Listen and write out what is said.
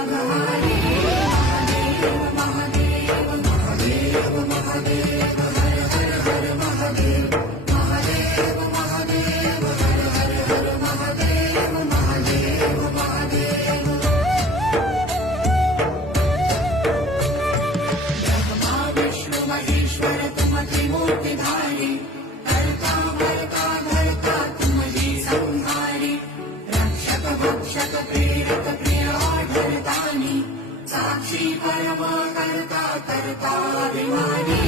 वाघहारी महादेव महादेव महादेव महादेव हर हर हर महादेव महादेव महादेव हर हर हर महादेव महादेव महादेव ब्रह्मा विष्णु महेश्वर तुम त्रिमूर्तिधारी कर्ता भर्ता धर्ता तुम ही संहारी रक्षक भक्षक प्रेरक प्रिय आढळतानी साक्षी परम कर्ता कर्ता अभिमानी